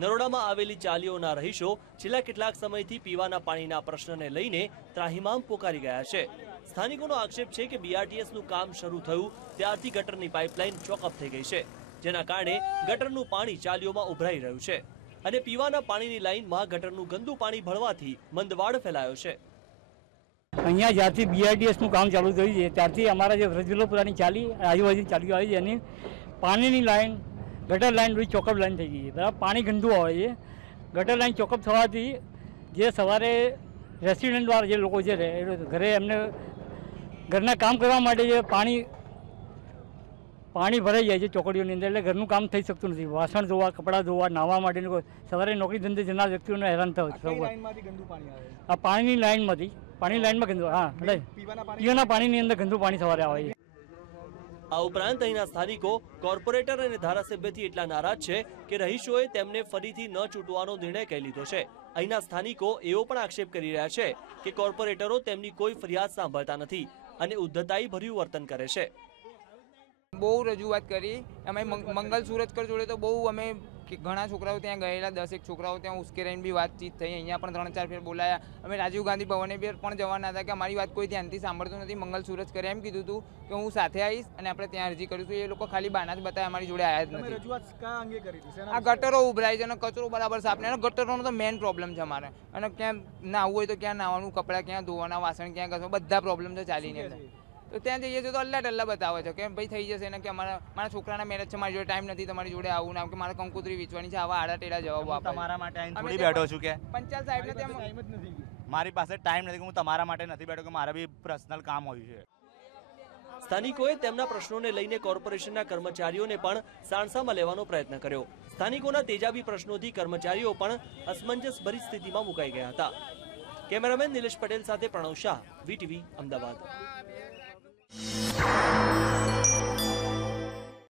નરોડામાં આવેલી ચાલીઓના રહીશો છેલ્લા કેટલાક સમયથી પીવાના પાણીના પ્રશ્નને લઈને ત્રાહિમામ પોકારી ગયા છે. સ્થાનિકોનો આક્ષેપ છે કે બીઆરટીએસનું કામ શરૂ થયું ત્યારથી ગટરની પાઇપલાઇન ચોકઅપ થઈ ગઈ છે, જેના કારણે ગટરનું પાણી ચાલીઓમાં ઉભરાઈ રહ્યું છે અને પીવાના પાણીની લાઇનમાં ગટરનું ગંદુ પાણી ભળવાથી મંદવાડ ફેલાયો છે. અહીંયા જ્યારથી બીઆરટીએસનું કામ ચાલુ થયું છે, ત્યારથી અમારા જે વ્રજવિલોપુરાની ચાલી આજુબાજુ ચાલીઓ આવી છે, એની પાણીની લાઈન ગટર લાઇન બધી ચોકઅપ લાઇન થઈ ગઈ છે. બરાબર? પાણી ગંદુ આવે છે. ગટર લાઈન ચોકઅપ થવાથી જે સવારે રેસિડેન્ટવાળા જે લોકો છે રહે ઘરે એમને ઘરના કામ કરવા માટે જે પાણી પાણી ભરાઈ જાય છે ચોકડીઓની અંદર એટલે ઘરનું કામ થઈ શકતું નથી. વાસણ ધોવા કપડાં ધોવા નાહવા માટેનું સવારે નોકરી ધંધે જનાર વ્યક્તિઓને હેરાન થવું આ પાણીની લાઇનમાંથી પાણી લાઈનમાં ગંદુ હા પીવાના પાણીની અંદર ગંદુ પાણી સવારે આવે છે. આ ઉપરાંત અહીંના સ્થાનિકો, કોર્પોરેટર અને ધારાસભ્યથી એટલા નારાજ છે કે રહીશોએ તેમને ફરીથી ન ચૂંટવાનો નિર્ણય કરી લીધો છે. અહીંના સ્થાનિકો એવો પણ આક્ષેપ કરી રહ્યા છે કે કોર્પોરેટરો તેમની કોઈ ફરિયાદ સાંભળતા નથી અને ઉદ્ધતાઈ ભર્યું વર્તન કરે છે. બહુ રજૂઆત કરી. અમે મંગ- મંગલ સુરજકર જોડે તો બહુ અમે ઘણા છોકરાઓ ત્યાં ગયેલા દસેક છોકરાઓ ત્યાં ઉશ્કેરાઈને બી વાતચીત થઈ. અહીંયા પણ ત્રણ ચાર ફેર બોલાયા. અમે રાજીવ ગાંધી ભવને બી પણ જવાના હતા કે અમારી વાત કોઈ ધ્યાનથી સાંભળતું નથી. મંગલ સુરજ કરે એમ કીધું હતું કે હું સાથે આવીશ અને આપણે ત્યાં અરજી કરીશું. એ લોકો ખાલી બાના જ બતાવે અમારી જોડે આવ્યા જ નથી. આ ગટરો ઉભરાય છે અને કચરો બરાબર સાફ નહીં. ગટરોનો તો મેઇન પ્રોબ્લેમ છે અમારે. અને ક્યાં નાહવું હોય તો ક્યાં નાહવાનું કપડાં ક્યાં ધોવાના વાસણ ક્યાં ઘસવા બધા પ્રોબ્લેમ છે ચાલીને તો ત્યાં જઈએ છીએ તો અલ્લા ટલ્લા બતાવે છે કે ભાઈ થઈ જશે ને કે અમારા મારા છોકરાના મેરેજ છે મારી જોડે ટાઈમ નથી તમારી જોડે આવું ના કે મારે કંકોત્રી વેચવાની છે આવા આડા ટેડા જવાબો આપે. તમારા માટે અહીં થોડી બેઠો છું કે? પંચાલ સાહેબને ટાઈમ ત્યાં જ નથી મારી પાસે ટાઈમ નથી હું તમારા માટે નથી બેઠો કે મારે બી પર્સનલ કામ હોય છે. સ્થાનિકોએ તેમના પ્રશ્નોને લઈને કોર્પોરેશનના કર્મચારીઓને પણ સાણસામાં લેવાનો પ્રયત્ન કર્યો. સ્થાનિકોના તેજાબી પ્રશ્નોથી કર્મચારીઓ પણ અસમંજસભરી સ્થિતિમાં મુકાઈ ગયા હતા. કેમેરામેન નિલેશ પટેલ સાથે પ્રણવ શાહ વીટીવી અમદાવાદ.